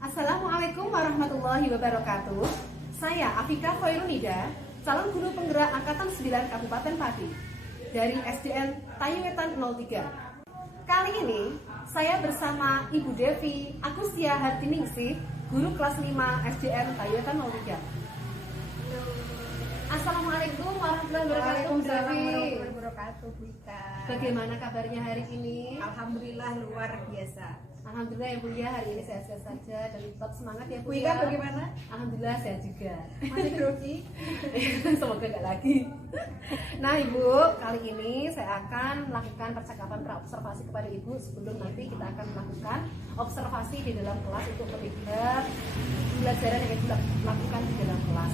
Assalamualaikum warahmatullahi wabarakatuh. Saya Afika Khairunida, calon guru penggerak Angkatan 9 Kabupaten Pati dari SDN Tayuwetan 03. Kali ini saya bersama Ibu Devi Agustia Hardiningsih, guru kelas 5 SDN Tayuwetan 03. Assalamualaikum warahmatullahi wabarakatuh, Bu Devi. Bu Ika. Bagaimana kabarnya hari ini? Alhamdulillah luar biasa. Alhamdulillah ya Bu ya, hari ini sehat-sehat saja dan tetap semangat ya Bu Bu Ika ya. bagaimana? Alhamdulillah sehat juga. Masih grogi? Semoga enggak lagi. Nah Ibu, kali ini saya akan melakukan percakapan praobservasi kepada Ibu sebelum nanti kita akan melakukan observasi di dalam kelas untuk melihat pembelajaran yang Ibu lakukan di dalam kelas.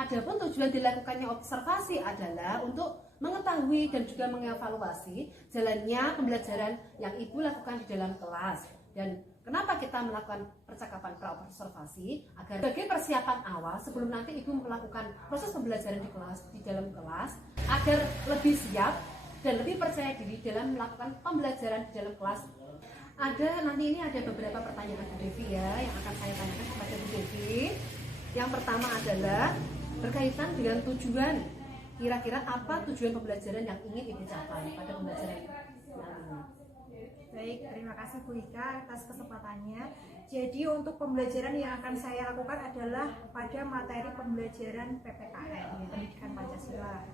Adapun tujuan dilakukannya observasi adalah untuk mengetahui dan juga mengevaluasi jalannya pembelajaran yang Ibu lakukan di dalam kelas. Dan kenapa kita melakukan percakapan praobservasi? Agar sebagai persiapan awal sebelum nanti Ibu melakukan proses pembelajaran di dalam kelas, agar lebih siap dan lebih percaya diri dalam melakukan pembelajaran di dalam kelas. Nanti ini ada beberapa pertanyaan Bu Devi ya yang akan saya tanyakan kepada Bu Devi. Yang pertama adalah berkaitan dengan tujuan. Kira-kira apa tujuan pembelajaran yang ingin Ibu capai pada pembelajaran yang ini? Baik, terima kasih Bu Ika atas kesempatannya. Jadi untuk pembelajaran yang akan saya lakukan adalah pada materi pembelajaran PPKN, Pendidikan Pancasila.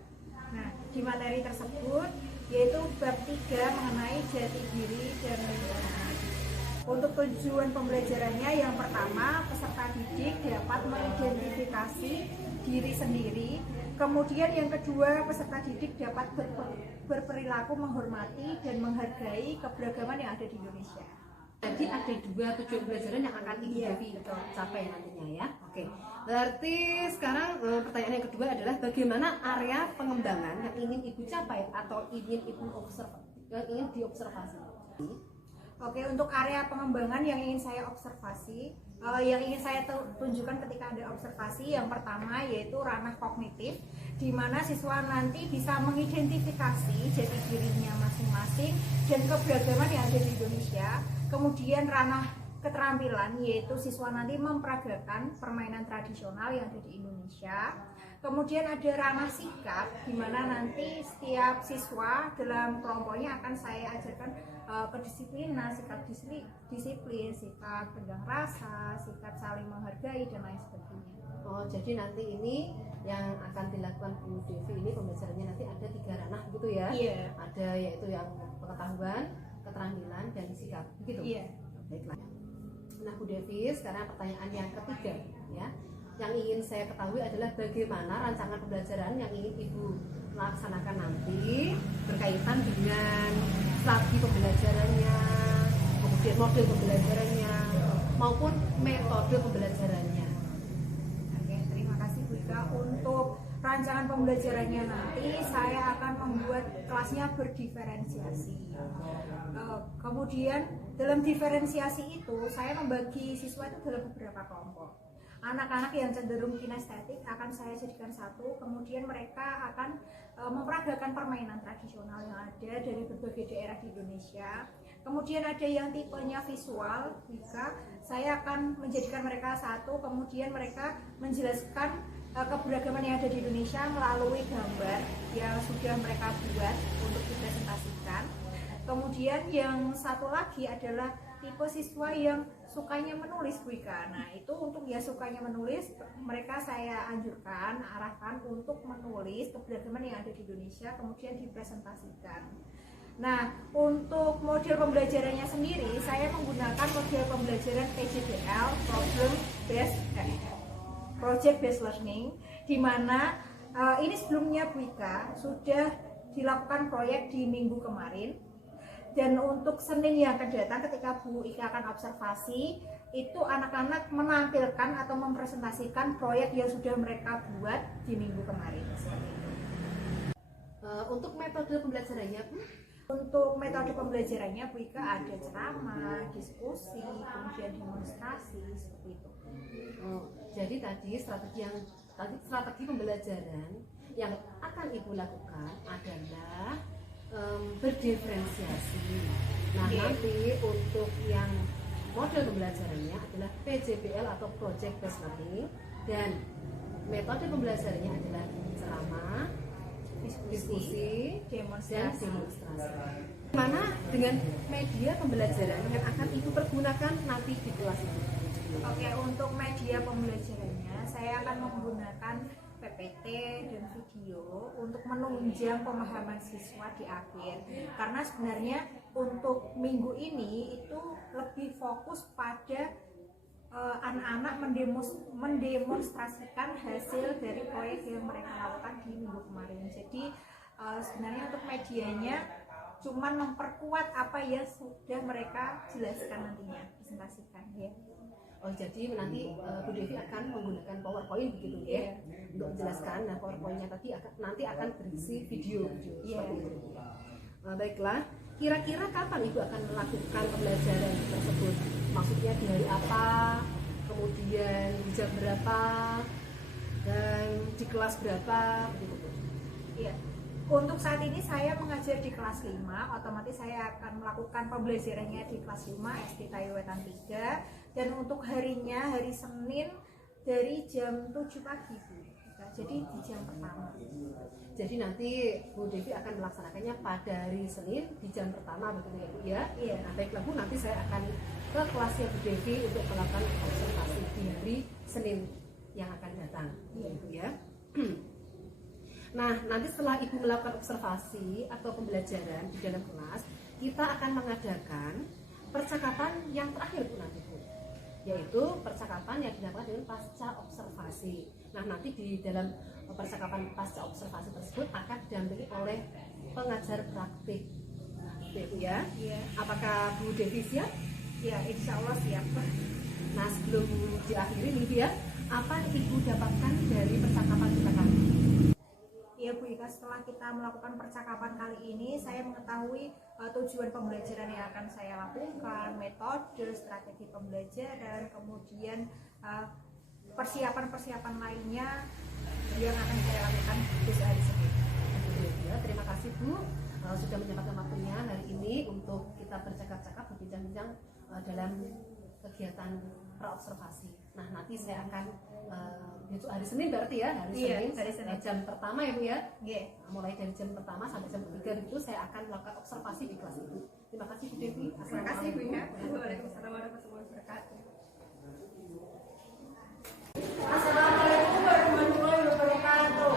Nah, di materi tersebut yaitu bab 3 mengenai jati diri dan lingkungan. Untuk tujuan pembelajarannya yang pertama, peserta didik dapat mengidentifikasi diri sendiri. Kemudian yang kedua, peserta didik dapat berperilaku menghormati dan menghargai keberagaman yang ada di Indonesia. Jadi ada dua tujuan pembelajaran yang akan Ibu Devi capai nantinya ya. Oke. Berarti sekarang pertanyaan yang kedua adalah bagaimana area pengembangan yang ingin Ibu capai atau ingin diobservasi? Oke, untuk area pengembangan yang ingin saya observasi, yang ingin saya tunjukkan ketika ada observasi, yang pertama yaitu ranah kognitif, di mana siswa nanti bisa mengidentifikasi jati dirinya masing-masing dan keberagaman yang ada di Indonesia. Kemudian ranah keterampilan, yaitu siswa nanti memperagakan permainan tradisional yang ada di Indonesia. Kemudian ada ranah sikap, di mana nanti setiap siswa dalam kelompoknya akan saya ajarkan kedisiplinan, sikap disiplin, sikap tenggang rasa, sikap saling menghargai, dan lain sebagainya. Oh, jadi nanti ini yang akan dilakukan Bu Devi ini pembelajarannya nanti ada 3 ranah gitu ya? Iya. Ada yaitu yang pengetahuan, keterampilan, dan sikap, gitu? Iya. Baiklah. Nah Bu Devi, sekarang pertanyaan yang ketiga ya. Yang ingin saya ketahui adalah bagaimana rancangan pembelajaran yang ingin Ibu laksanakan nanti berkaitan dengan strategi pembelajarannya, kemudian model pembelajarannya, maupun metode pembelajarannya. Oke, terima kasih Bu Ika. Untuk rancangan pembelajarannya nanti saya akan membuat kelasnya berdiferensiasi. Kemudian dalam diferensiasi itu saya membagi siswa itu dalam beberapa kelompok. Anak-anak yang cenderung kinestetik akan saya jadikan satu, kemudian mereka akan memperagakan permainan tradisional yang ada dari berbagai daerah di Indonesia. Kemudian ada yang tipenya visual, jika saya akan menjadikan mereka satu, kemudian mereka menjelaskan keberagaman yang ada di Indonesia melalui gambar yang sudah mereka buat untuk dipresentasikan. Kemudian yang satu lagi adalah tipe siswa yang sukanya menulis, Bu Ika. Nah, itu untuk yang sukanya menulis, mereka saya anjurkan, arahkan untuk menulis keberagaman yang ada di Indonesia, kemudian dipresentasikan. Nah, untuk model pembelajarannya sendiri, saya menggunakan model pembelajaran PJBL, Project Based Learning, di mana ini sebelumnya Bu Ika sudah dilakukan proyek di minggu kemarin. Dan untuk Senin yang akan datang ketika Bu Ika akan observasi, itu anak-anak menampilkan atau mempresentasikan proyek yang sudah mereka buat di minggu kemarin. Untuk metode pembelajarannya, Bu? Untuk metode pembelajarannya Bu Ika ada ceramah, diskusi, kemudian demonstrasi, seperti itu. Jadi tadi strategi pembelajaran yang akan Ibu lakukan adalah berdiferensiasi. Nah, nanti untuk yang model pembelajarannya adalah PJBL atau Project Based Learning, dan metode pembelajarannya adalah ceramah, diskusi, dan demonstrasi. Mana dengan media pembelajaran yang akan Ibu pergunakan nanti di kelas ini? Oke, untuk media pembelajarannya saya akan menggunakan PPT dan video untuk menunjang pemahaman siswa di akhir. Karena sebenarnya untuk minggu ini itu lebih fokus pada anak-anak mendemonstrasikan hasil dari proyek yang mereka lakukan di minggu kemarin. Jadi sebenarnya untuk medianya cuman memperkuat apa yang sudah mereka jelaskan nantinya, presentasikan ya. Oh, jadi nanti Bu Devi akan menggunakan PowerPoint begitu ya, untuk menjelaskan. Nah, PowerPoint-nya tadi nanti akan berisi video seperti itu. Baiklah, kira-kira kapan Ibu akan melakukan pembelajaran tersebut? Maksudnya di hari apa, kemudian di jam berapa, dan di kelas berapa begitu Bu? Iya. Untuk saat ini saya mengajar di kelas 5, otomatis saya akan melakukan pembelajarannya di kelas 5 SD Tayo Wetan 3, dan untuk harinya hari Senin dari jam 7 pagi Bu. Jadi di jam pertama. Jadi nanti Bu Devi akan melaksanakannya pada hari Senin di jam pertama begitu ya Bu ya? Iya. Nah, baiklah Bu, nanti saya akan ke kelasnya Bu Devi untuk melakukan observasi di hari Senin yang akan datang. Iya Bu ya. Nah, nanti setelah Ibu melakukan observasi atau pembelajaran di dalam kelas, kita akan mengadakan percakapan yang terakhir Bu nanti Bu, yaitu percakapan yang dilakukan dengan pasca observasi. Nah, nanti di dalam percakapan pasca observasi tersebut akan didampingi oleh pengajar praktik. Bu ya? Iya. Apakah Bu Devi siap? Ya, insya Allah siap. Nah, sebelum diakhiri nih Bu ya, apa yang Ibu dapatkan dari percakapan kita kali ini? Ya Bu Ika, setelah kita melakukan percakapan kali ini, saya mengetahui tujuan pembelajaran yang akan saya lakukan, metode, strategi pembelajaran, kemudian persiapan-persiapan lainnya yang akan saya lakukan di hari Senin. Ya, terima kasih Bu sudah menyempatkan waktunya hari ini untuk kita bercakap-cakap, berbincang-bincang dalam kegiatan praobservasi. Nah, nanti saya akan besok hari Senin berarti ya, hari Senin jam pertama ya Bu ya. Yeah. Mulai dari jam pertama sampai jam 3 itu saya akan melakukan observasi di kelas itu. Terima kasih Bu Devi. Terima kasih Bu ya. Waalaikumsalam warahmatullahi wabarakatuh. Assalamualaikum warahmatullahi wabarakatuh.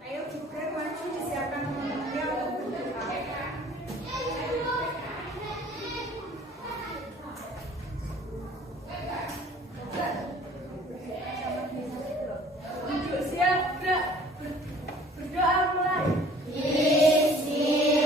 Ayo juga maju disiapkan momennya untuk berdoa. Untuk siap berdoa mulai. Bismillah.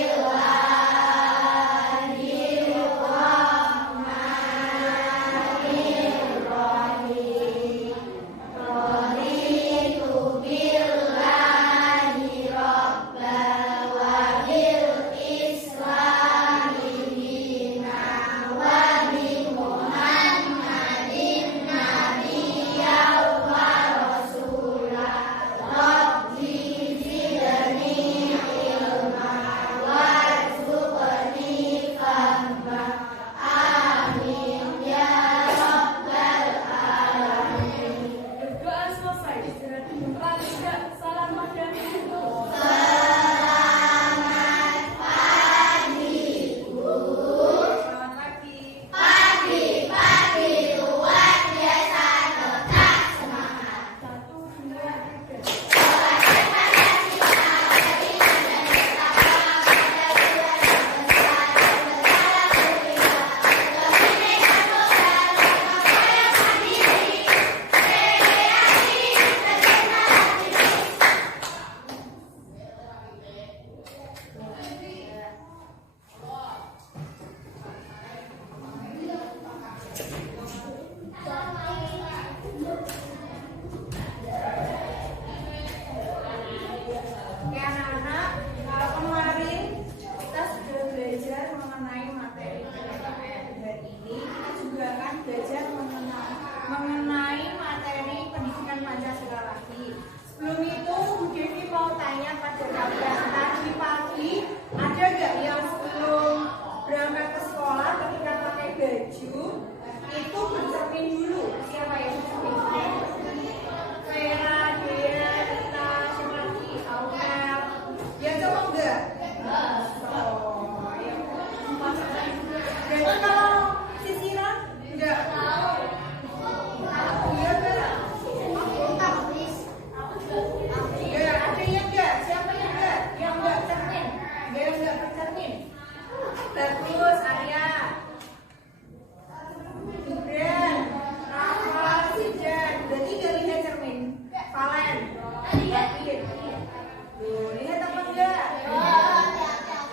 Tuh, lihat apa enggak?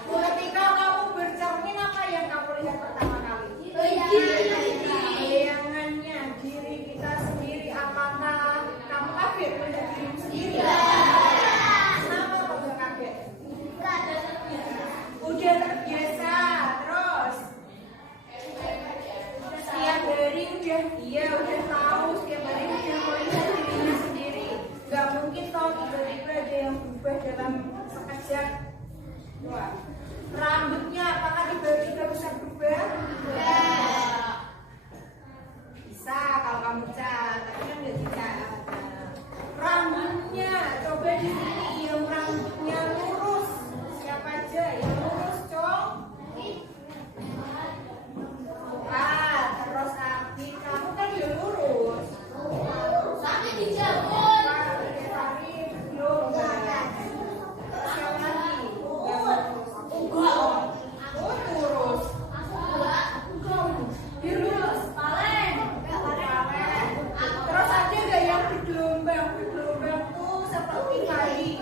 Ketika kamu bercermin, apa yang kamu lihat pertama kali? Bayangannya diri kita sendiri. Apakah kamu kaget melihat dirimu sendiri? Kenapa kok nggak kaget? Udah terbiasa. Terus setiap hari udah tahu, setiap hari udah melihat dirinya sendiri. Gak mungkin toh tiba-tiba ada yang berubah dalam sekejap. Wah. Rambutnya apakah tiba-tiba bisa berubah? Bisa kalau kamu cat, tapi kan nggak dicat. Rambutnya coba di sini yang rambutnya lurus. Siapa aja yang lurus, Cong? Terus Abi, kamu kan juga lurus. Tapi dijabut. Tapi belum. Siapa lagi? Lurus. Dia lurus. Palen. Terus ada gak yang bergelombang? Bergelombang tuh seperti kali.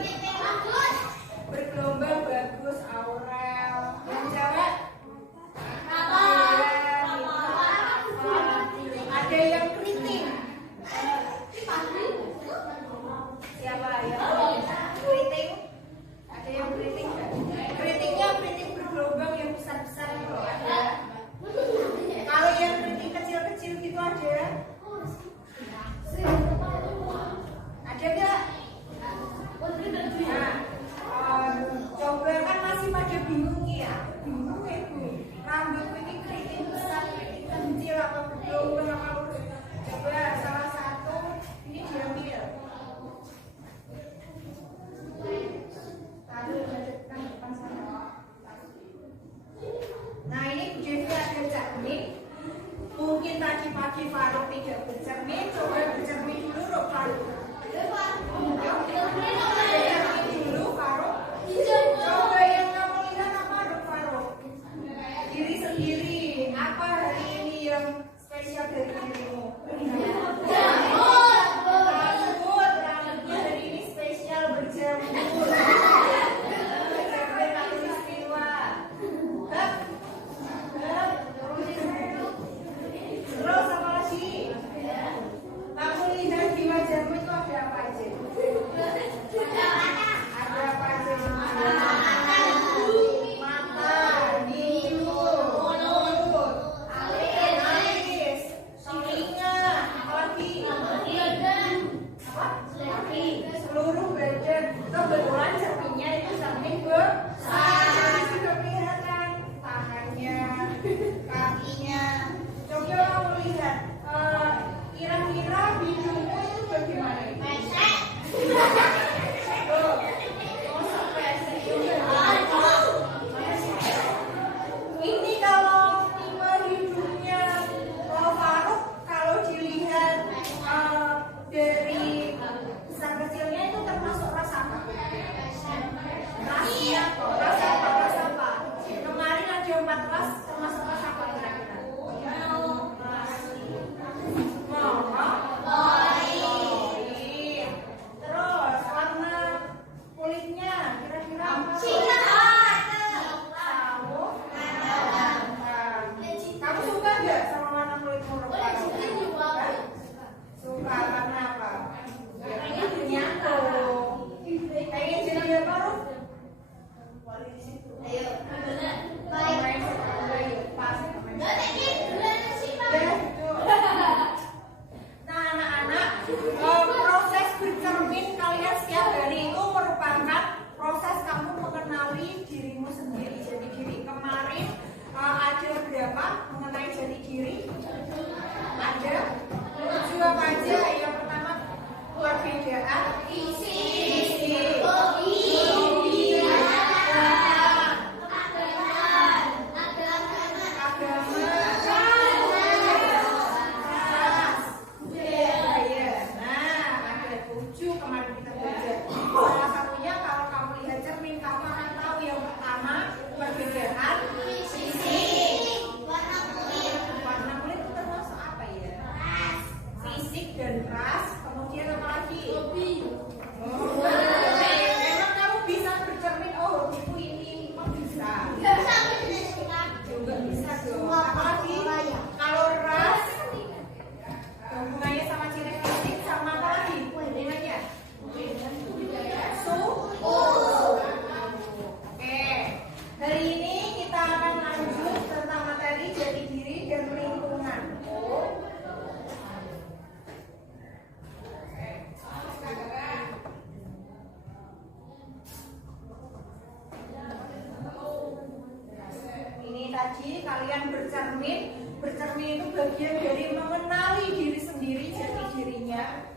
tadi kalian bercermin. Bercermin itu bagian dari mengenali diri sendiri, jati dirinya.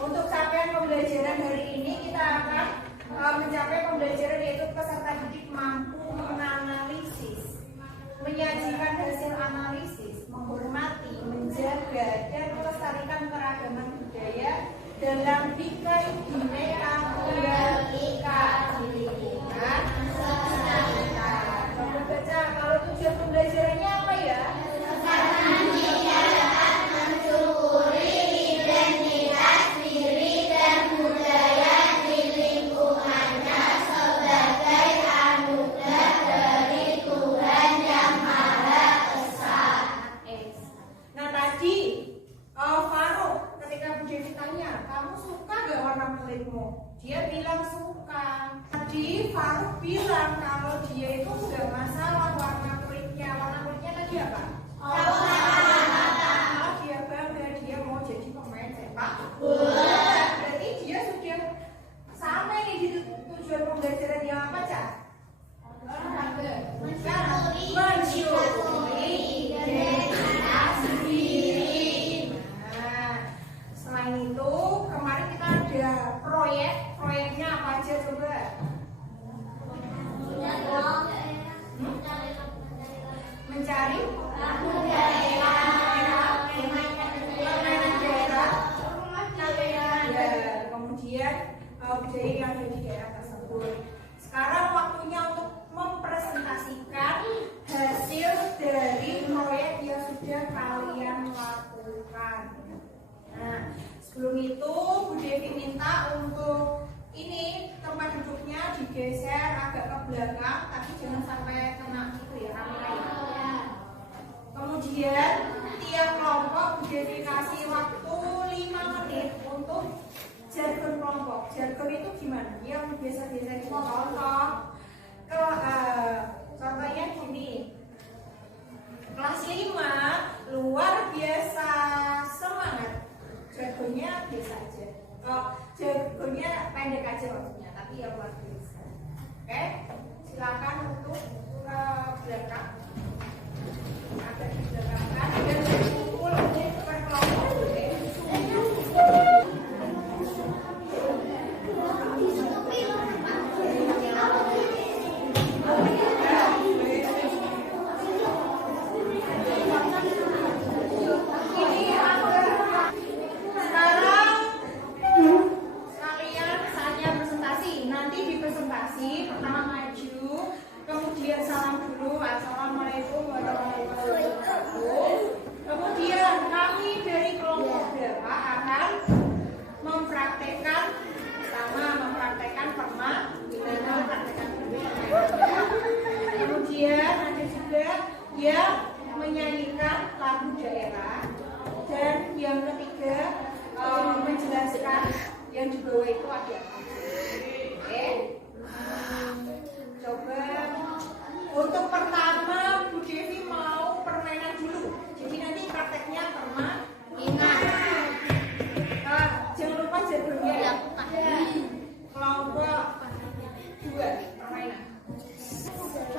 Untuk capaian pembelajaran hari ini kita akan mencapai pembelajaran yaitu peserta didik mampu menganalisis, menyajikan hasil analisis, menghormati, menjaga, dan melestarikan keragaman budaya dalam bingkai bineka tunggal ika di lingkungan sosial kita. Coba baca, kalau tujuan pembelajarannya apa ya? Mensyukuri identitas diri dan budaya di lingkungannya sebagai anugerah dari Tuhan Yang Maha Esa. Nah tadi Faruk ketika Bu Devi tanya, kamu suka gak warna kulitmu? Dia bilang suka. Tadi Faruk bilang kalau dia itu gak masalah warna kulitnya. Warna kulitnya tadi apa? Kalau dia bangga dia mau jadi pemain sepak bola. Berarti dia sudah sampai nih di tujuan pembelajaran yang apa, Cak? Mensyukuri identitas diri. Nah, selain itu kemarin kita ada proyeknya apa aja coba? Mencari permainan daerah, kemudian budaya yang ada di daerah tersebut. Sekarang waktunya untuk mempresentasikan hasil dari proyek yang sudah kalian lakukan. Nah, sebelum itu Bu Devi minta untuk ini tempat duduknya digeser agak ke belakang, tapi jangan sampai kena itu ya kamera. Kemudian tiap kelompok Bu Devi kasih waktu 5 menit untuk jargon kelompok. Jargon itu gimana? Yang biasa-biasa itu contohnya gini. Kelas 5 luar biasa semangat. Jargonnya biasa aja. Jargonnya pendek aja maksudnya, tapi ya luar biasa. Oke, silakan untuk ke belakang. Agak di belakangkan dan berkumpul per kelompok. Pertama maju, kemudian salam dulu, assalamualaikum warahmatullahi wabarakatuh. Kemudian kami dari kelompok berapa akan mempraktekkan kemudian ada juga yang menyanyikan lagu daerah, dan yang ketiga menjelaskan yang di bawah itu ada apa. Oke. Coba untuk pertama Bu Devi mau permainan dulu. Jadi nanti prakteknya permainan. Jangan lupa jargonnya ya. Kelompok 2 permainan.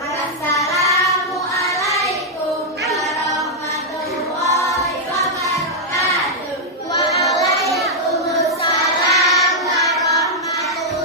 Assalamualaikum warahmatullahi wabarakatuh. Waalaikumsalam warahmatullahi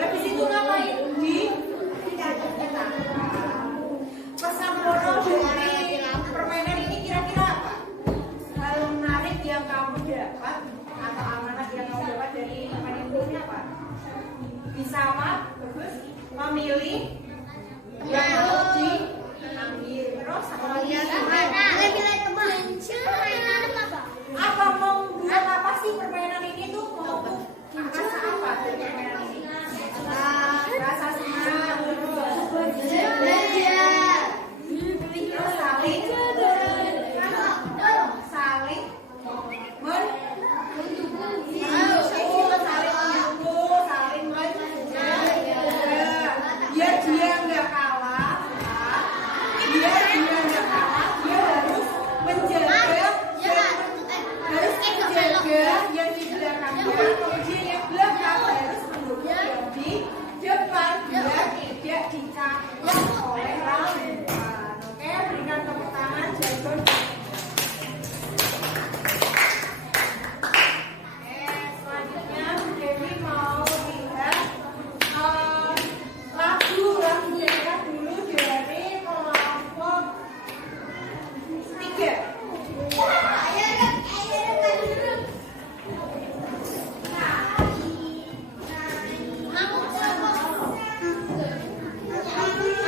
Habis itu ngapain? Pesan moral dari permainan ini kira-kira apa? Hal menarik yang kamu dapat atau amanat yang kamu dapat dari permainan ini apa? Bisa bagus, memilih yang harus diambil. Terus apa lagi? Apa membuat apa sih permainan ini tuh memupuk rasa apa dari permainan ini? Rasa senang, terus saling mendukung, saling menjaga. Biar dia nggak kalah, dia harus menjaga yang di belakangnya, kemudian yang belakang harus mendukung yang di depan biar tidak dikawal oleh lawan. Oke, berikan tepuk tangan Jason. Selanjutnya Bu Dewi mau lihat lagu daerah dulu dari kelompok 3.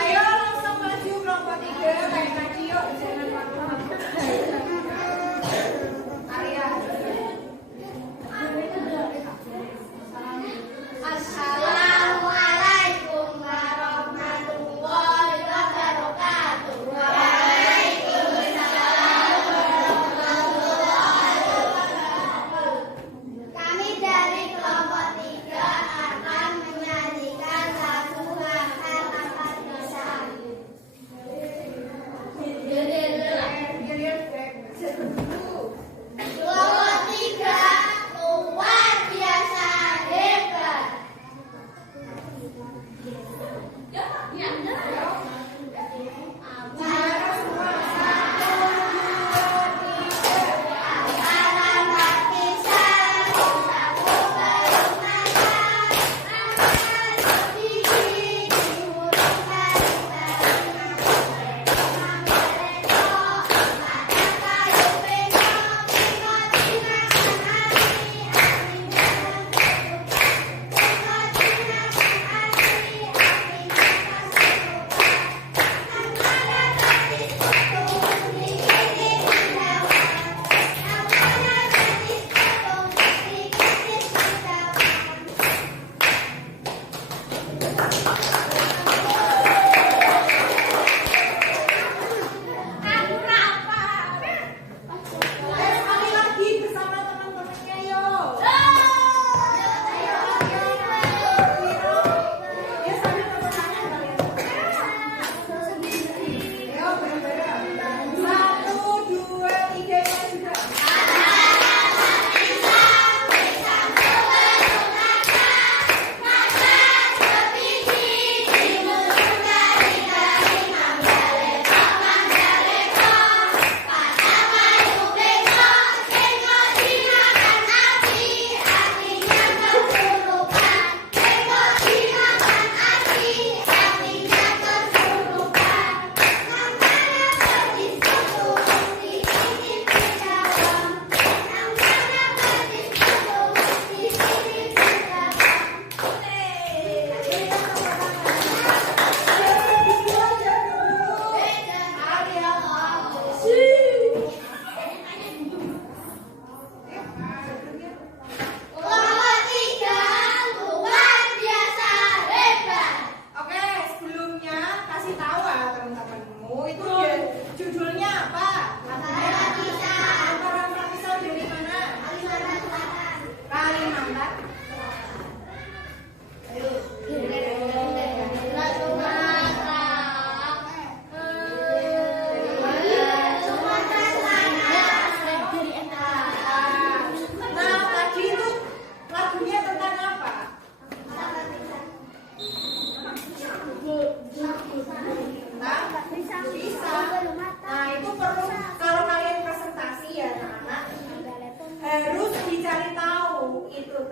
Ayo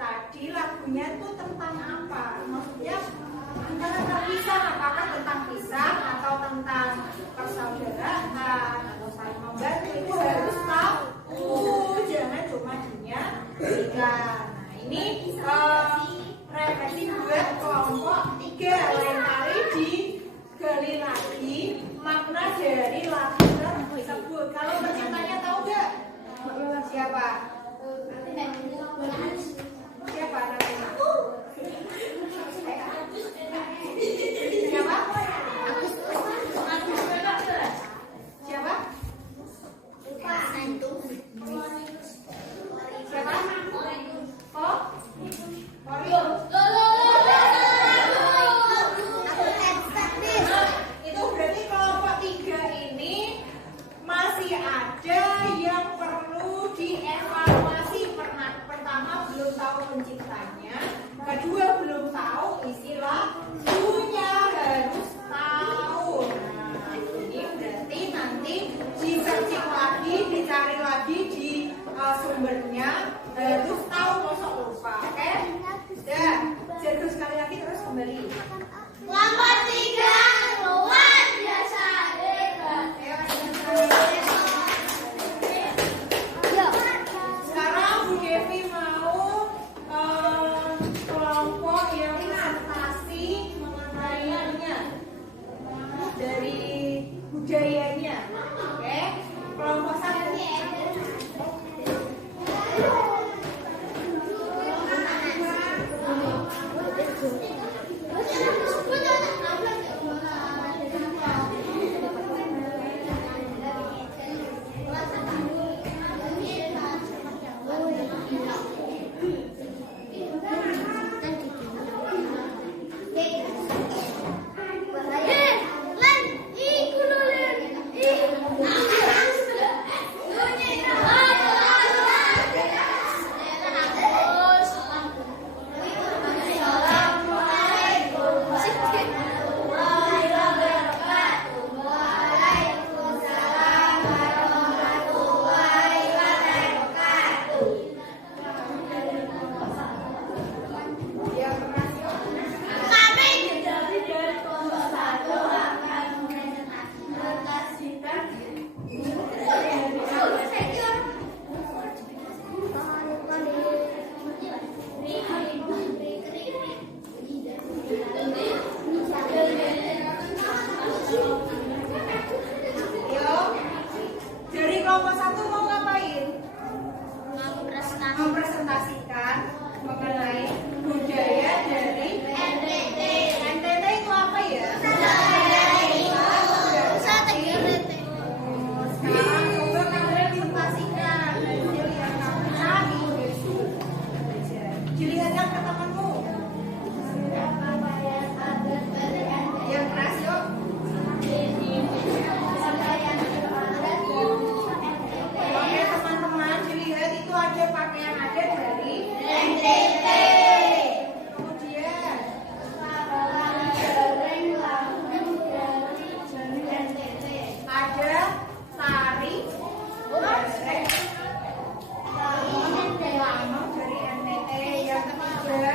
tadi lagunya itu tentang apa? Maksudnya antara terpisah, apakah tentang pisah atau tentang persaudaraan atau saling membantu, itu harus tahu, jangan cuma dunia tiga. Nah ini refleksi buat kelompok 3, lain kali digali lagi makna dari lagu tersebut. Kalau penciptanya tahu nggak? Siapa? Siapa namanya? Siapa? Siapa? Siapa? Oh? Korio. Itu berarti kelompok 3 ini masih ada yang perlu dievaluasi. Pertama, belum tahu penciptanya. Kedua, belum tahu istilah lagunya, harus tahu. Nah, ini berarti nanti di searching lagi, dicari lagi di sumbernya, harus tahu, mosok lupa. Oke? Udah, jadi sekali lagi terus kembali. Kelompok 3 luar biasa hebat. Sekarang Bu Devi mau kelompok yang presentasi mengenainya dari budayanya. Oke, kelompok 1. Dari kelompok 1 mau ngapain? Mempresentasikan mengenai budaya dari NTT. NTT itu apa ya? Sekarang coba kamu presentasikan. Dilihat kamu cari. Dilihatkan ke temanmu. Yang keras yuk. Oke teman-teman, dilihat itu ada pakaian adat dari NTT. Kemudian ada tari bareng lamang dari NTT. Yang ketiga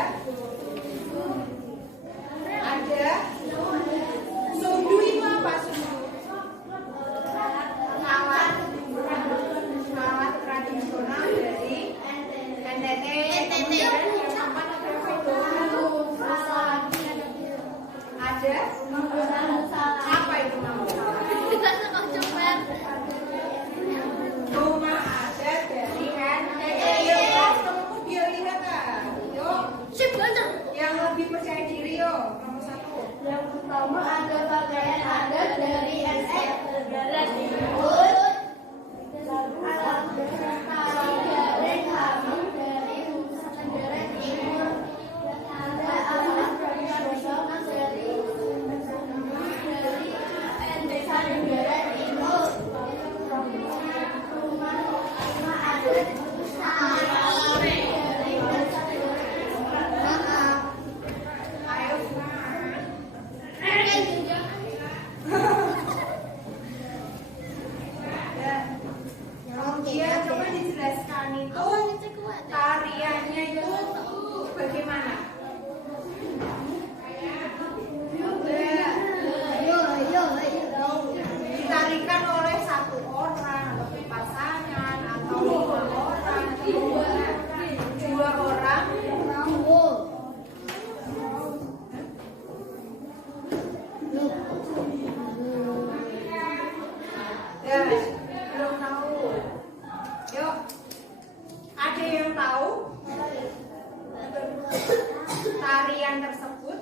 kalian tersebut?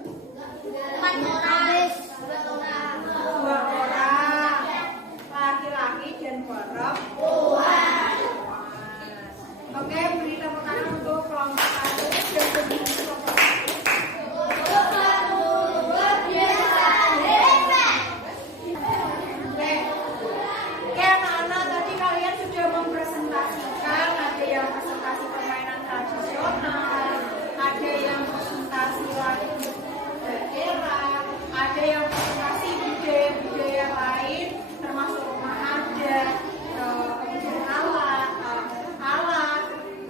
4 orang. 2 orang. Laki-laki dan perempuan. Oke, beri tepuk tangan untuk kelompok 1 dan kelompok 1. Luar biasa hebat. Oke anak-anak, tadi kalian sudah mempresentasikan, ada yang presentasi permainan tradisional, ada yang presentasi lagu daerah, ada yang presentasi budaya-budaya lain, termasuk rumah adat, kemudian alat,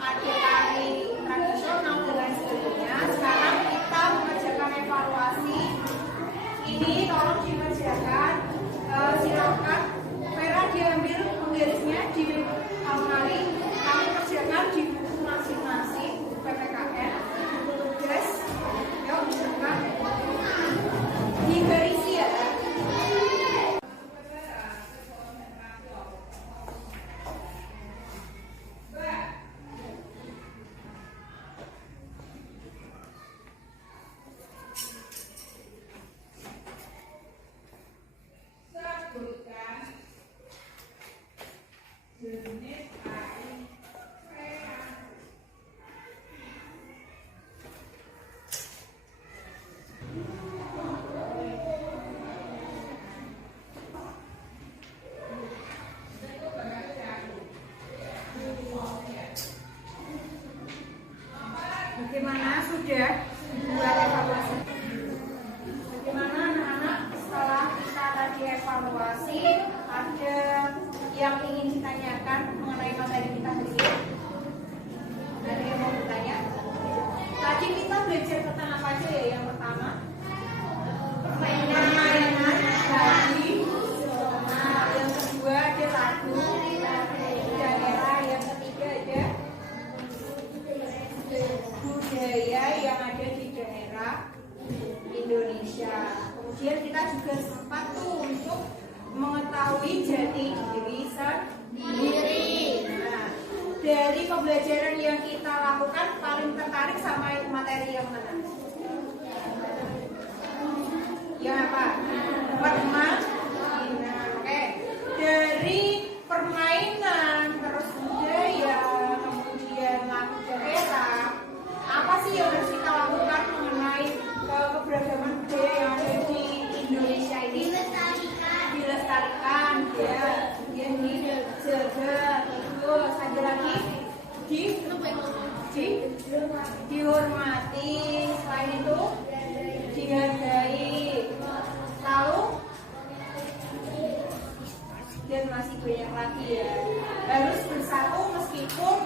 ada tari tradisional dan lain sebagainya. Sekarang kita mengerjakan evaluasi. Ini tolong dikerjakan. Silakan Vera diambil penggarisnya di almari. Kami kerjakan di buku masing-masing, buku PPKN, buku tugas. Yuk, silakan digarisi ya. Bagaimana sudah buat evaluasi? Bagaimana anak-anak setelah kita tadi evaluasi, ada yang ingin ditanyakan mengenai materi kita hari ini? Ada yang mau bertanya? Tadi kita belajar tentang apa aja ya? Yang pertama permainan tadi, yang kedua ada lagu daerah, yang ketiga ada budaya yang ada di daerah Indonesia. Kemudian kita juga sempat tuh untuk mengetahui jati diri sendiri. Nah, dari pembelajaran yang kita lakukan paling tertarik sama materi yang mana? Yang apa? Permainan. Oke. Dari permainan terus budaya, kemudian lagu daerah, apa sih yang harus kita lakukan mengenai keberagaman budaya yang ada di Indonesia ini? Dilestarikan, ya, yang dijaga, terus ada lagi dihormati, selain itu dihargai, lalu dan masih banyak lagi ya. Harus bersatu meskipun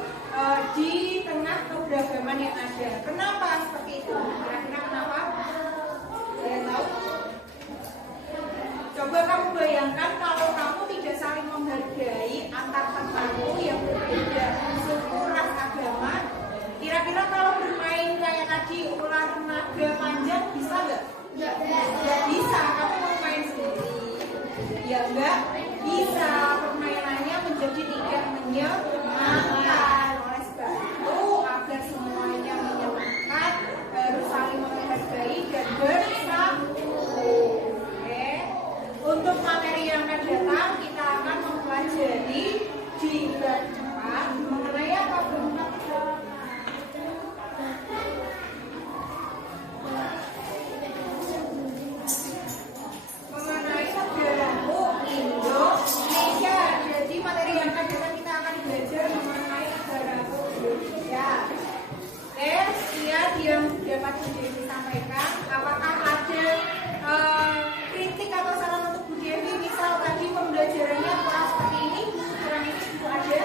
di tengah keberagaman yang ada. Kenapa seperti itu? Kira-kira kenapa? Kalian tahu? Coba kamu bayangkan kalau kamu tidak saling menghargai antar temanmu yang berbeda suku, ras, agama. Kira-kira kalau bermain kayak tadi ular naga panjang bisa nggak? Nggak bisa. Kamu mau main sendiri? Ya nggak bisa. Permainannya menjadi tidak menyenangkan. Oleh sebab itu, agar semuanya menyenangkan, harus saling menghargai dan bersatu. Oke. Untuk materi yang akan datang, kita akan mempelajari di bab 4 mengenai apa, Bu? Mengenai negaraku Indonesia. Jadi materi yang akan datang kita akan belajar mengenai negaraku Indonesia. Oke, sekian yang dapat disampaikan. Apakah ada kritik atau saran untuk Bu Devi? Misal tadi pembelajarannya kurang seperti ini, kurang ini itu ada?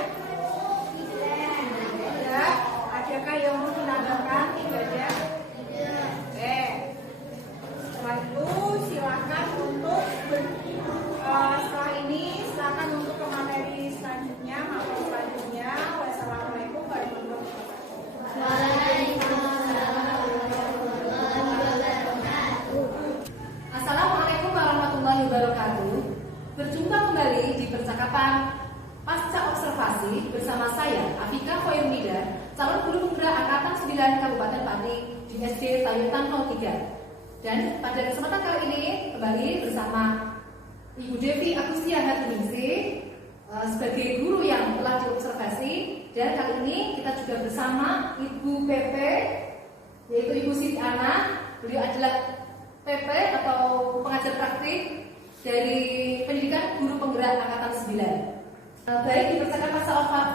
Ada. Adakah yang mau ditambahkan? Tidak ada. Oke. Setelah itu silakan untuk setelah ini silakan untuk ke materi selanjutnya, materi selanjutnya. Wassalamualaikum warahmatullahi wabarakatuh. Waalaikumsalam warahmatullahi wabarakatuh. tepatnya di SD Tayutan 03. Dan pada kesempatan kali ini kembali bersama Ibu Devi Agustia Hatuningsih sebagai guru yang telah diobservasi, dan kali ini kita juga bersama Ibu PP, yaitu Ibu Siti Ana. Beliau adalah PP atau pengajar praktik dari Pendidikan Guru Penggerak Angkatan 9. Baik, di percakapan masa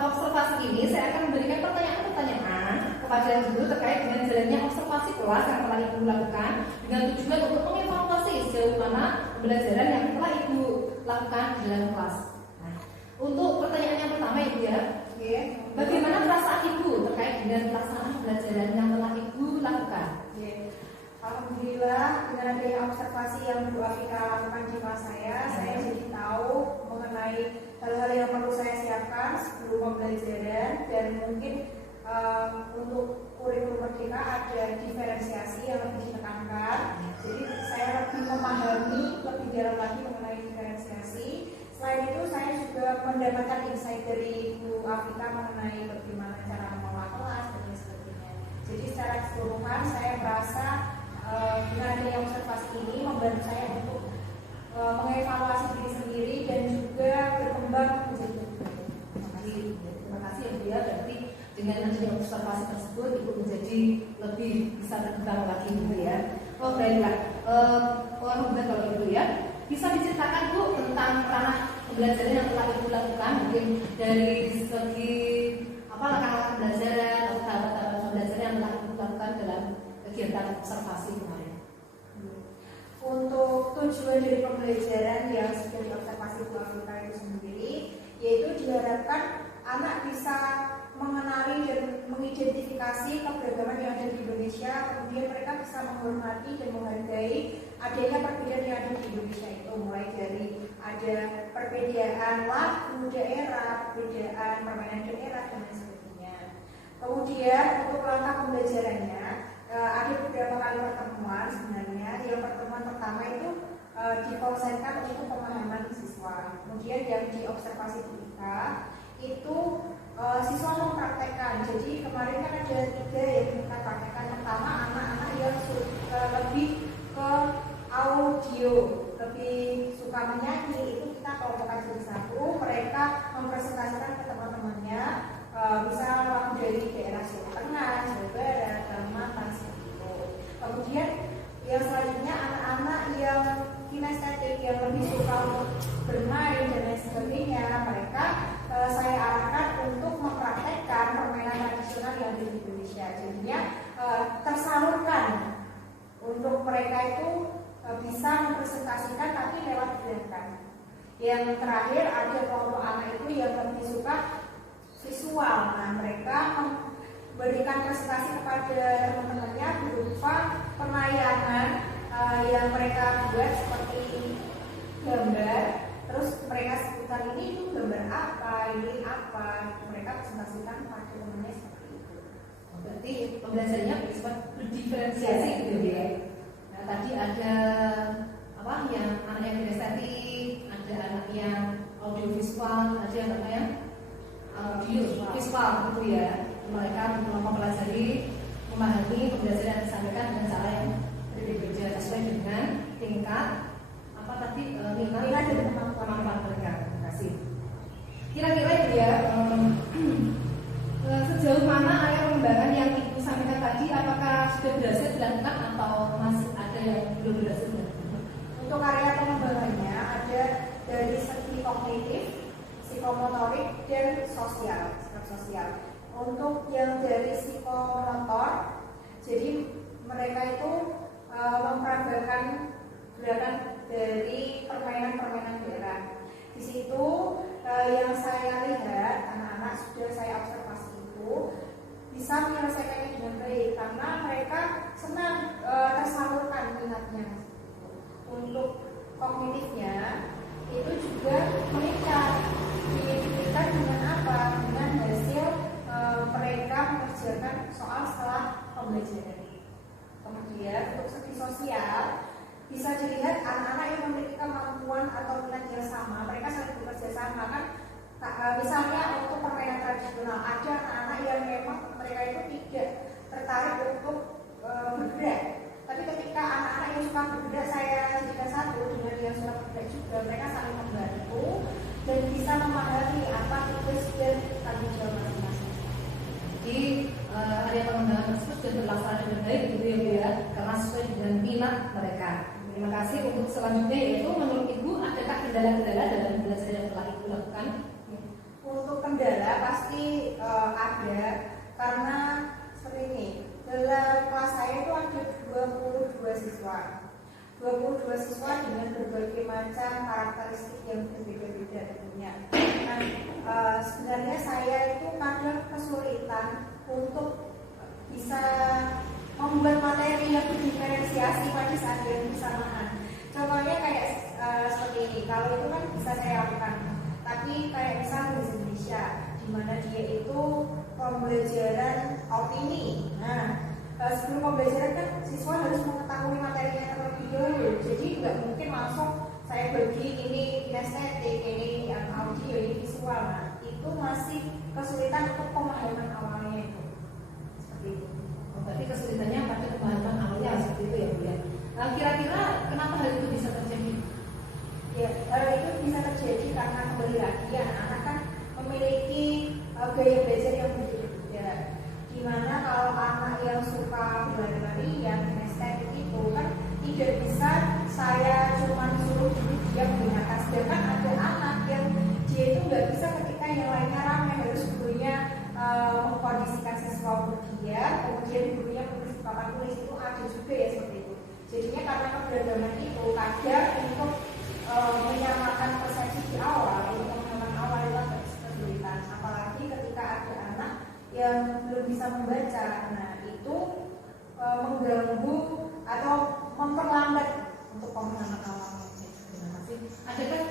observasi ini saya akan memberikan pertanyaan-pertanyaan kepada guru terkait dengan jalannya observasi kelas yang telah Ibu lakukan, dengan tujuan untuk mengevaluasi sejauh mana pembelajaran yang telah Ibu lakukan di dalam kelas. Nah, untuk pertanyaan yang pertama Ibu ya, bagaimana perasaan Ibu terkait dengan pelaksanaan pembelajaran yang telah Ibu lakukan? Alhamdulillah, dengan adanya observasi yang Bu Afika lakukan di kelas saya jadi tahu mengenai hal-hal yang perlu saya siapkan sebelum pembelajaran, dan mungkin untuk kurikulum merdeka ada diferensiasi yang lebih ditekankan. Jadi saya lebih memahami lebih dalam lagi mengenai diferensiasi. Selain itu saya juga mendapatkan insight dari Bu Afika mengenai bagaimana cara mengelola kelas dan sebagainya. Jadi secara keseluruhan saya merasa dengan adanya observasi ini membantu saya untuk mengevaluasi diri sendiri dan juga berkembang menjadi lebih baik. Terima kasih ya Bu ya, berarti dengan adanya observasi tersebut Ibu menjadi lebih bisa berkembang lagi gitu ya. Oh baiklah, alhamdulillah kalau Ibu ya. Bisa diceritakan Bu tentang ranah pembelajaran yang telah Ibu lakukan, mungkin dari segi langkah-langkah pembelajaran atau tahap-tahap pembelajaran yang telah Ibu lakukan dalam kegiatan observasi kemarin. Untuk tujuan dari pembelajaran yang sudah diobservasi Bu Afika itu sendiri, yaitu diharapkan anak bisa mengenali dan mengidentifikasi keberagaman yang ada di Indonesia, kemudian mereka bisa menghormati dan menghargai adanya perbedaan yang ada di Indonesia itu, mulai dari ada perbedaan lagu daerah, perbedaan permainan daerah dan lain sebagainya. Kemudian untuk langkah pembelajarannya ada beberapa kali pertemuan sebenarnya. Yang pertemuan pertama itu dikonsenkan untuk pemahaman siswa. Kemudian yang diobservasi kita itu siswa mempraktekkan. Jadi kemarin kan ada 3 yang kita praktekkan. Pertama, anak-anak yang lebih ke audio, lebih suka menyanyi, itu kita kelompokkan jadi satu. Mereka mempresentasikan ke teman-temannya, bisa lagu dari daerah Jawa Tengah, Jawa Barat, Kalimantan, seperti itu. Kemudian yang selanjutnya anak-anak yang kinestetik, yang lebih suka untuk bermain dan lain sebagainya, mereka saya arahkan untuk mempraktekkan permainan tradisional yang ada di Indonesia. Jadinya tersalurkan untuk mereka itu bisa mempresentasikan tapi lewat gerakan. Yang terakhir ada kelompok anak itu yang lebih suka visual. Nah, mereka memberikan presentasi kepada teman-temannya berupa penayangan yang mereka buat seperti gambar. Terus mereka sebutkan ini itu gambar apa, ini apa, mereka presentasikan pada temannya seperti itu. Berarti pembelajarannya bersifat berdiferensiasi gitu ya. Nah, tadi ada yang anak yang kinestetik, ada anak yang audiovisual, ada yang namanya audiovisual gitu ya. Mereka mempelajari, memahami pembelajaran yang disampaikan dengan cara yang berbeda sesuai dengan tingkat minat dan kemampuan mereka. Terima kasih. Kira-kira itu ya, sejauh mana area pengembangan yang Ibu sampaikan tadi, apakah sudah berhasil dilakukan atau masih ada yang belum berhasil dilakukan? Untuk area pengembangannya ada dari segi kognitif, psikomotorik, dan sikap sosial. Untuk yang dari psikomotor, jadi mereka itu memperagakan gerakan dari permainan-permainan daerah. Di situ yang saya lihat anak-anak sudah saya observasi itu bisa menyelesaikannya dengan baik karena mereka senang tersalurkan minatnya. Untuk kognitifnya itu juga meningkat. Meningkat dengan apa? Dengan hasil mereka mengerjakan soal setelah pembelajaran. Kemudian untuk segi sosial bisa dilihat anak-anak yang memiliki kemampuan atau minat yang sama, mereka saling bekerja sama kan. Misalnya untuk permainan tradisional ada anak-anak yang memang mereka itu tidak tertarik untuk bergerak. Tapi ketika anak-anak yang suka bergerak saya jadikan satu dengan yang suka bergerak juga, mereka saling membantu dan bisa memahami apa tugas dan tanggung jawab masing-masing. Jadi hari pengembangan tersebut sudah berlaksana dengan baik gitu ya Bu ya, karena sesuai dengan minat mereka. Terima kasih. Untuk selanjutnya yaitu menurut Ibu adakah kendala-kendala dalam belajar yang telah Ibu lakukan? Untuk kendala pasti ada, karena seperti ini, dalam kelas saya itu ada 22 siswa 22 siswa dengan berbagai macam karakteristik yang berbeda-beda tentunya. Nah, sebenarnya saya itu kadang kesulitan untuk bisa membuat materi yang berdiferensiasi pada saat yang bersamaan. Contohnya kayak seperti ini, kalau itu kan bisa saya lakukan. Tapi kayak misalnya bahasa Indonesia, di mana dia itu pembelajaran opini. Nah, sebelum pembelajaran kan siswa harus mengetahui materinya terlebih dahulu. Jadi nggak mungkin langsung saya bagi ini kinestetik, ini yang audio, ini visual. Nah, itu masih kesulitan untuk pemahaman awalnya itu. Seperti itu. Berarti kesulitannya pada pemahaman awalnya seperti itu ya Bu ya. Kira-kira kenapa hal itu bisa terjadi? Ya, itu bisa terjadi karena kembali lagi anak-anak kan memiliki gaya belajar yang berbeda. Dimana kalau anak yang suka berlari-lari, yang estetik itu kan tidak bisa saya cuma suruh dia menggunakan. Sedangkan ada anak yang dia itu nggak bisa ketika yang lainnya ramai, harus gurunya mengkondisikan siswa berdiam, kemudian gurunya menulis papan tulis, itu ada juga ya seperti itu. Jadinya karena keberagaman itu kadang untuk menyamakan persepsi di awal, untuk pemahaman awal itu agak kesulitan. Apalagi ketika ada anak yang belum bisa membaca, nah itu mengganggu atau memperlambat untuk pemahaman awal. Terima kasih. Adakah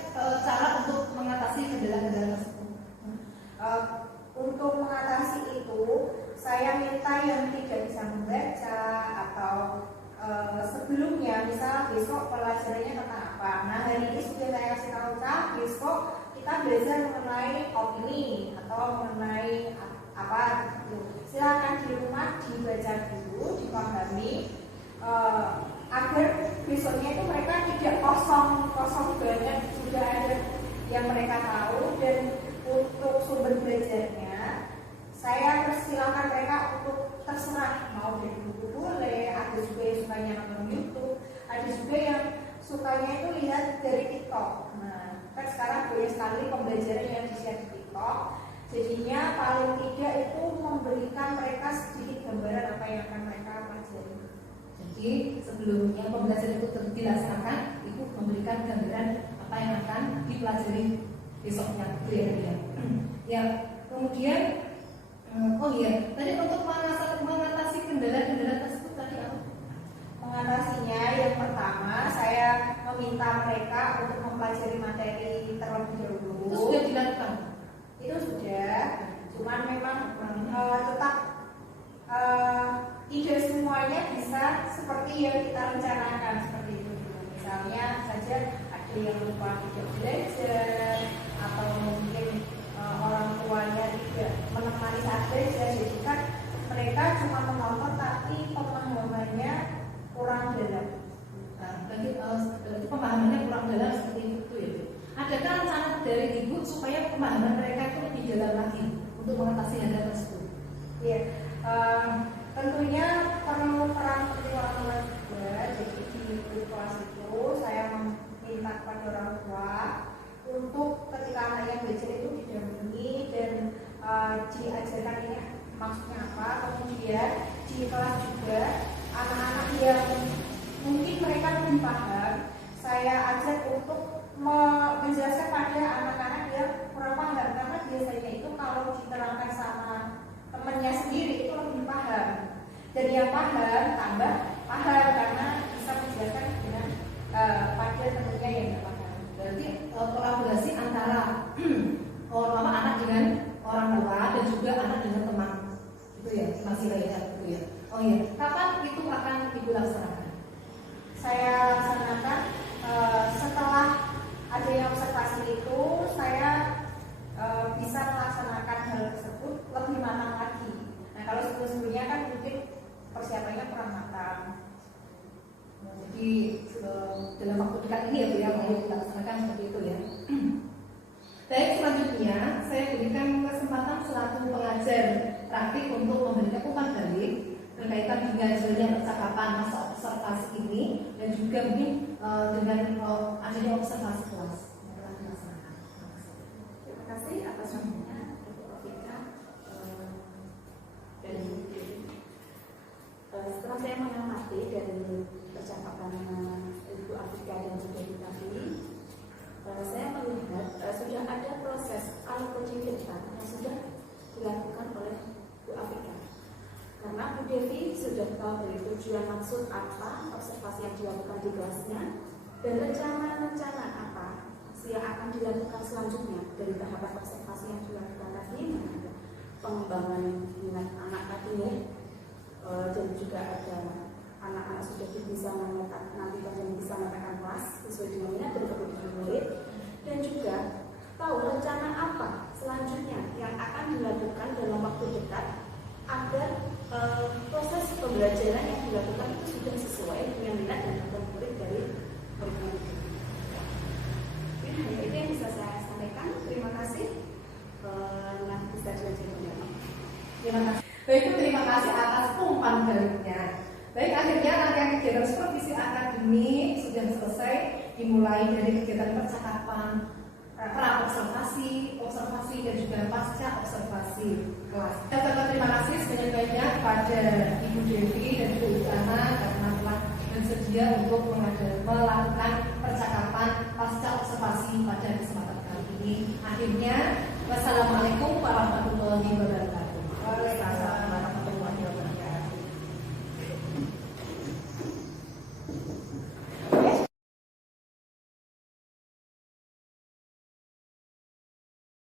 cara untuk mengatasi kendala-kendala tersebut? Untuk mengatasi itu, saya minta yang tidak bisa membaca atau sebelumnya, misal besok pelajarannya tentang apa. Nah, hari ini sudah saya kasih tahu besok kita belajar mengenai opini atau mengenai apa gitu. Silakan di rumah dibaca dulu, dipahami agar besoknya itu mereka tidak kosong banget, sudah ada yang mereka tahu. Dan untuk sumber belajarnya saya persilakan mereka untuk terserah, mau dari buku boleh, ada juga yang sukanya nonton YouTube, ada juga yang sukanya itu lihat dari TikTok. Nah, kan sekarang banyak sekali pembelajaran yang di-share di TikTok. Jadinya paling tidak itu memberikan mereka sedikit gambaran apa yang akan mereka pelajari. Jadi sebelumnya pembelajaran itu dilaksanakan, Ibu memberikan gambaran apa yang akan dipelajari besoknya, itu ya Bu ya. Ya, kemudian tadi untuk mengatasi kendala-kendala tersebut tadi apa? Mengatasinya yang pertama saya meminta mereka untuk mempelajari materi terlebih dahulu. Itu sudah dilakukan? Itu sudah, cuman memang tetap tidak semuanya bisa seperti yang kita rencanakan seperti itu. Misalnya saja ada yang lupa tidak belajar, atau mungkin orang tuanya tidak menemani saat belajar, jadi kan mereka cuma menonton tapi pemahamannya kurang dalam. Nah, berarti pemahamannya kurang dalam seperti itu ya. Adakah rencana dari Ibu supaya pemahaman mereka itu lebih dalam lagi untuk mengatasi hal tersebut? Ya, tentunya perlu peran seperti orang tua juga. Jadi di kelas itu saya meminta kepada orang tua untuk ketika anak yang belajar itu didampingi dan diajarkan ini maksudnya apa. Kemudian di kelas juga anak-anak yang mungkin mereka belum paham, saya ajak untuk menjelaskan pada anak-anak yang kurang paham, karena biasanya itu kalau diterangkan sama temannya sendiri itu lebih paham, dan yang paham tambah paham karena bisa menjelaskan dengan pada temannya yang tidak paham. Berarti kolaborasi antara orang anak dengan orang tua dan juga anak dengan teman, itu ya masih lainnya itu ya. Oh iya, kapan itu akan Ibu laksanakan? Saya laksanakan setelah adanya observasi itu, saya bisa melaksanakan hal tersebut lebih matang lagi. Nah, kalau sebelumnya kan mungkin persiapannya kurang matang. Nah, jadi dalam waktu dekat ini ya Bu ya, mau kita laksanakan seperti itu ya. Baik, selanjutnya saya berikan kesempatan selaku pengajar praktik untuk memberikan umpan balik berkaitan dengan jalannya percakapan masa observasi ini dan juga mungkin dengan adanya observasi kelas. Terima kasih atas waktunya Ibu Afika dan Ibu Dewi. Setelah saya mengamati dari percakapan Ibu Afika dan juga Ibu tadi, saya melihat sudah ada proses alur coaching kita yang sudah dilakukan oleh Bu Afika. Karena Bu Devi sudah tahu dari tujuan maksud apa observasi yang dilakukan di kelasnya dan rencana-rencana apa yang akan dilakukan selanjutnya dari tahapan observasi yang dilakukan tadi, pengembangan minat anak tadi ya, dan juga ada anak-anak sudah bisa memetakan nanti dan bisa memetakan kelas sesuai dengan minat dan kebutuhan murid, dan juga tahu rencana apa selanjutnya yang akan dilakukan dalam waktu dekat agar proses pembelajaran yang dilakukan itu sudah sesuai dengan minat dan kebutuhan murid dari program itu. Hanya itu yang bisa saya sampaikan. Terima kasih. Nah, bisa dilanjutkan. Terima kasih. Baik, terima kasih atas umpan baliknya. Baik, akhirnya rangkaian kegiatan supervisi akademik sudah selesai, dimulai dari kegiatan percakapan, pra-observasi, observasi, dan juga pasca observasi kelas. Saya terima kasih sebanyak-banyak pada Ibu Devi dan Ibu Ana karena telah bersedia untuk melakukan percakapan pasca observasi pada kesempatan kali ini. Akhirnya, wassalamualaikum warahmatullahi wabarakatuh. Waalaikumsalam.